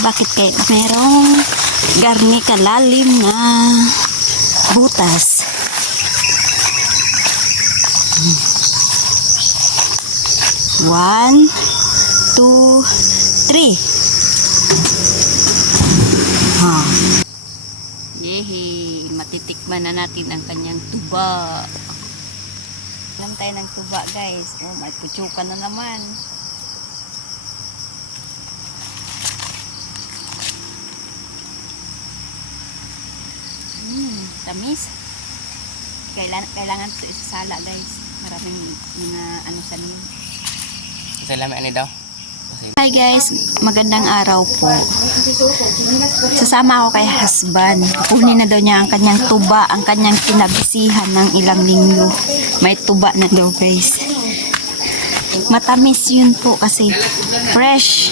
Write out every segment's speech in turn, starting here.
Bakit kaya merong garni kalalim na butas? One, two, three. Ha. Yehe, matitikman na natin ang kanyang tuba. Alam tayo ng tuba guys. Oh, may putsukan na naman. Hmm, tamis. Kailangan, kailangan ito isasala guys. Maraming mga ano sa nilo. Isa lang ano daw? Hi guys, magandang araw po. Sasama ako kay husband. Kunin na daw niya ang kanyang tuba, ang kanyang kinabisihan ng ilang linggo. May tuba na daw guys. Matamis yun po kasi fresh.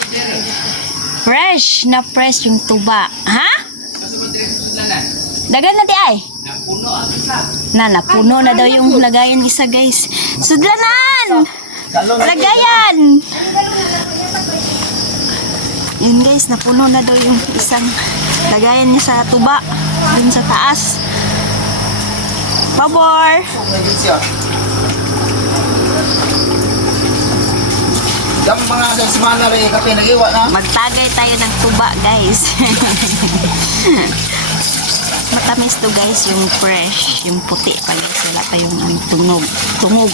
Fresh na fresh yung tuba. Ha? Dagan na di ay. Na, napuno na daw yung lagayan isa guys. Sudlanan! Lagayan! Yun guys, napuno na daw yung isang lagayan niya sa tuba. Dun sa taas. Pabor! Yung mga semana rin kape nag-iwa na. Magtagay tayo ng tuba guys. Matamis to guys, yung fresh, yung puti pa guys. Wala pa yung ano, tungog. Tungog.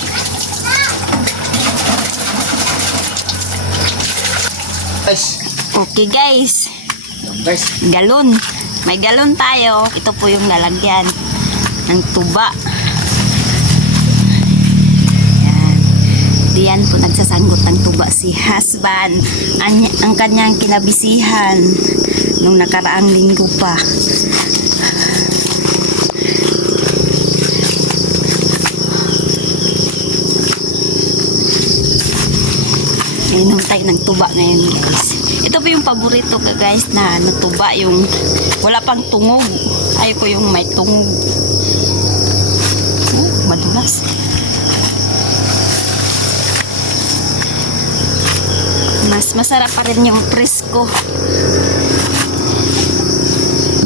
Guys. Okay guys, Guys. galon. May galon tayo. Ito po yung lalagyan ng tuba. Yan. Diyan po nagsasanggot ng tuba si husband. Ang, ang kanyang kinabisihan nung nakaraang linggo pa. Tayo ng tuba ngayon guys. Ito po yung paborito ko guys na natuba yung wala pang tungog. Ayoko yung may tungog. Oh, madulas. Mas masarap pa rin yung presko.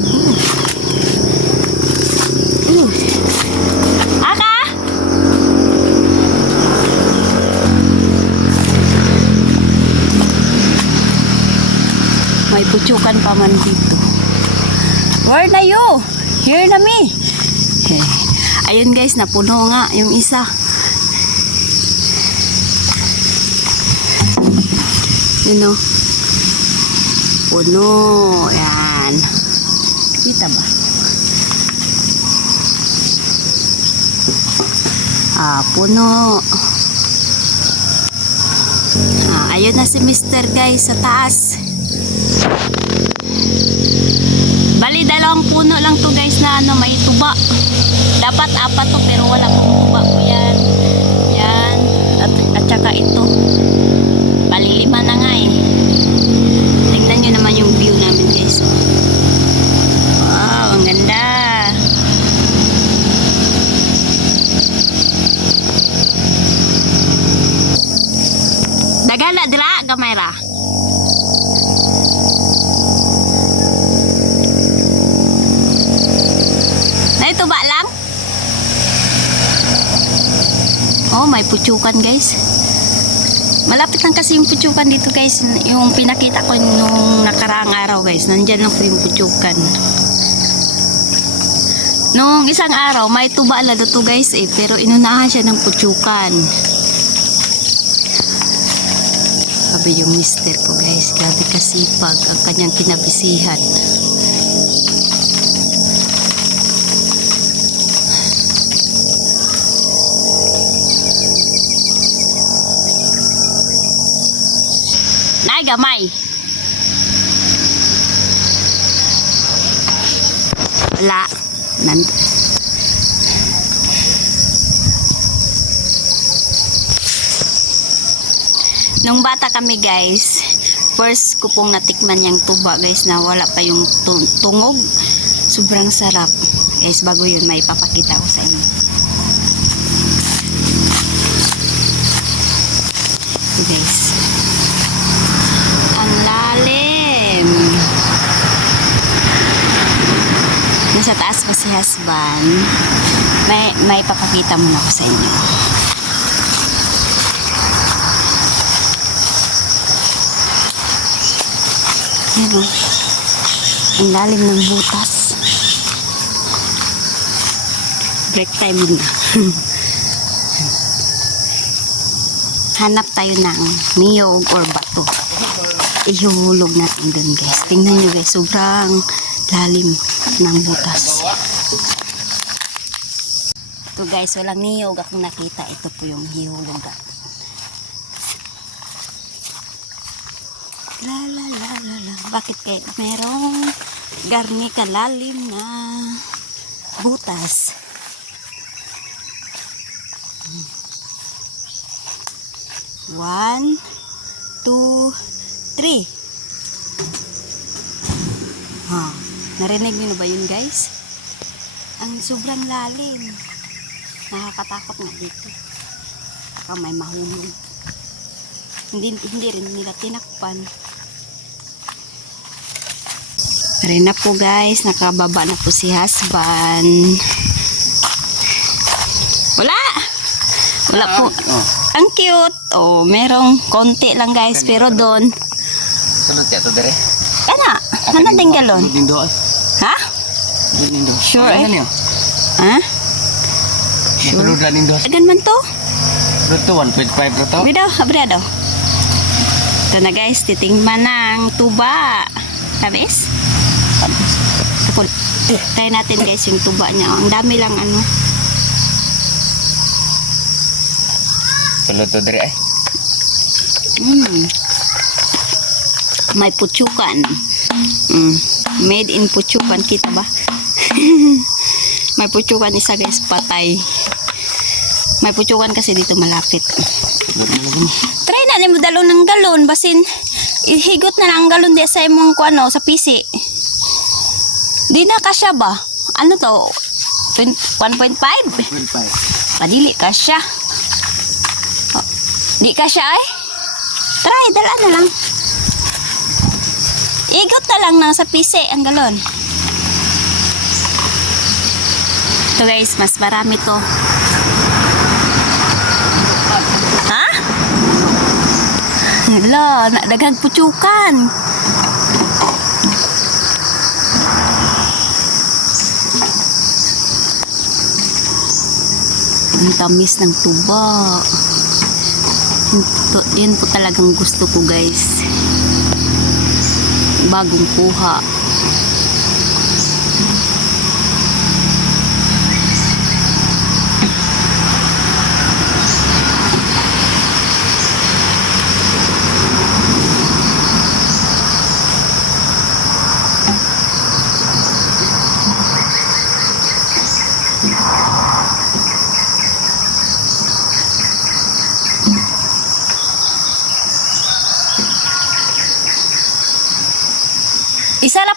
Mm. Mm. Aka! Putsukan pa man dito. Where na you? Here na me. Okay. Ayun guys, napuno nga yung isa. Yun o. Puno. Yan. Kita ba? Ah, puno. Ah, ayun na si Mr. guys sa taas. Dalawang puno lang to guys na ano, may tuba. Dapat apat to pero wala pong tuba po yan. Yan. At, at saka ito. Bali, lima na nga eh. Tingnan nyo naman yung view namin guys. Wow, ang ganda. Dagana dira, gamay ra. Na ito ba lang? Oh, may putsukan guys. Malapit lang kasi yung putsukan dito guys. Yung pinakita ko nung nakaraang araw guys. Nandyan lang yung putsukan. Nung isang araw, may tuba ala to guys eh. Pero inunahan siya ng putsukan. Sabi yung mister ko guys. Grabe kasipag ang kanyang kinabisihan. Gamay. Wala. Nan Nung bata kami guys, first ko pong natikman yung tuba guys na wala pa yung tu- tungog. Sobrang sarap. Guys, bago yun may papakita ko sa inyo. Guys. Ang lalim. Si husband. May, may papakita muna ko sa inyo. Pero, ang lalim ng butas. Break time muna. Hanap tayo ng niyog or bato. Ihulog natin dun guys. Tingnan nyo guys, sobrang lalim ng butas. Ito guys, walang niyog akong nakita. Ito po yung hihulog natin. La la la la la. Bakit kaya merong garni kalalim na butas? One, two, three. Ha, narinig niyo na ba yun guys? Ang sobrang lalim. Nakakatakot nga dito. Baka may mahulog. Hindi, hindi rin nila tinakpan. Rin na po guys, nakababa na po si husband. Wala! Wala po. Oh. Ang cute. Oh, merong konti lang guys, pero doon. Sulod ka to dire. Kana, kana din galon. Dindo ay. Ha? Sure, eh. Ha? Sulod lang dindo. Agan man to? Sulod to 1.5 bro to. Abrido, abrido. Ito na guys, titingman ng tuba. Tabis? Tapos, try natin guys yung tuba niya. Ang dami lang ano. Sulod to dire ay. Mm. May putsukan. Mm. Made in putsukan. Kita ba? May putsukan isa guys, patay. May putsukan kasi dito malapit. Try na din mo dalo ng galon. Basin, ihigot na lang ang galon di sa imong kuano, sa pisi. Di na kasya ba? Ano to? 20 1.5? 1.5. Padili kasya. Oh, di kasya ay? Try, dala na lang. Igot na lang na sa pisi ang galon. Ito guys, mas marami to. Ha? Hala, nadagang putsukan. Ang tamis ng tuba. Yun po, po talagang gusto ko guys. Bagong kuha.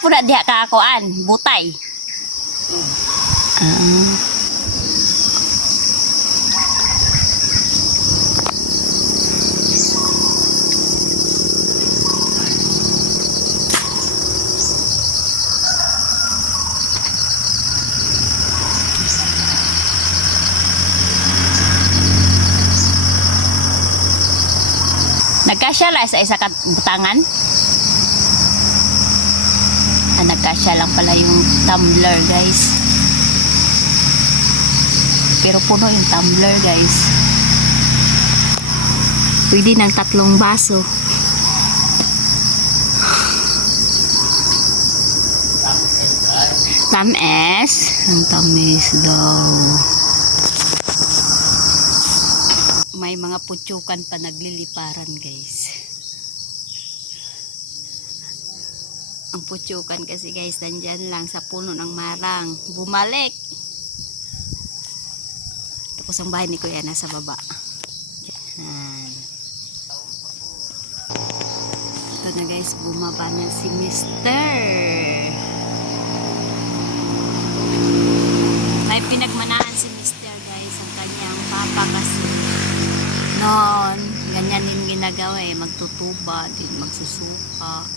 Po na diha kaakuan, butay. Ah. Nagkasya sa isa ka butangan? Ah, nagkasya lang pala yung tumbler, guys. Pero puno yung tumbler, guys. Pwede ng tatlong baso. Tamis. Ang tamis daw. May mga putsukan pa nagliliparan, guys. Ang putsukan kasi guys, nandyan lang sa puno ng marang. Bumalik. Tapos ang bahay ni Kuya nasa baba. Yan. Ito na guys, bumaba na si Mr. May pinagmanahan si Mr. guys, ang kanyang papa kasi noon, ganyan din ginagawa eh, magtutuba, din magsusuka.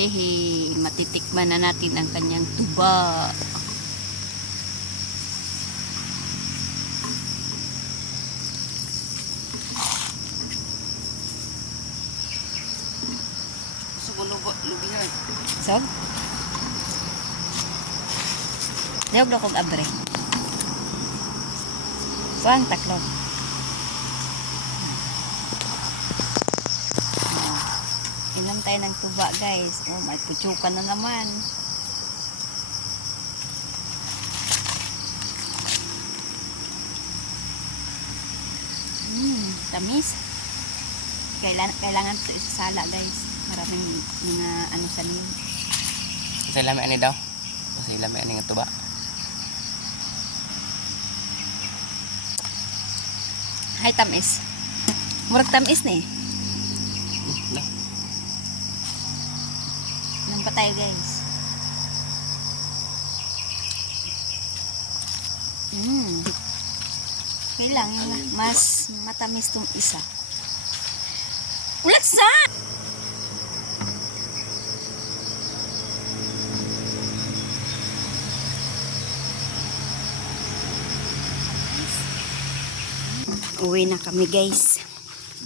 Yehe, matitikman na natin ang kanyang tuba. Gusto ko lubihan. So? Diyog na kong abre. So, ang taklog. Inom tayo ng tuba, guys. Oh, may putsukan na naman. Hmm, tamis. Kailangan, kailangan ito isasala, guys. Maraming mga ano sa nilo. Kasi lami ani daw. Kasi lami ani nga tuba. Hay tamis. Murag tamis ni. No. Nang patay guys. Mm. Kailangan mas matamis tong isa. Ulat sa! Uwi na kami guys.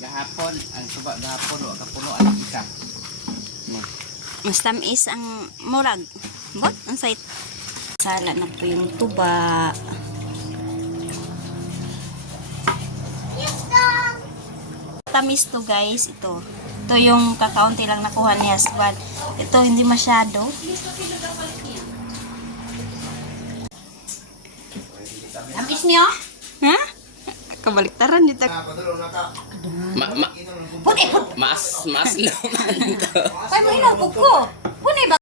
Gahapon ang tuba gahapon wa ka puno ang isa. Mas tamis ang murag. Bot, ang sait. Sala na po yung tuba. Tamis to guys, ito. Ito yung kakaunti lang nakuha ni husband. Ito hindi masyado. Tamis niyo? Ha? Kabaliktaran dito. Ma ma Puti, puti. mas mas luman to. Paano hinagog ko? Punay ba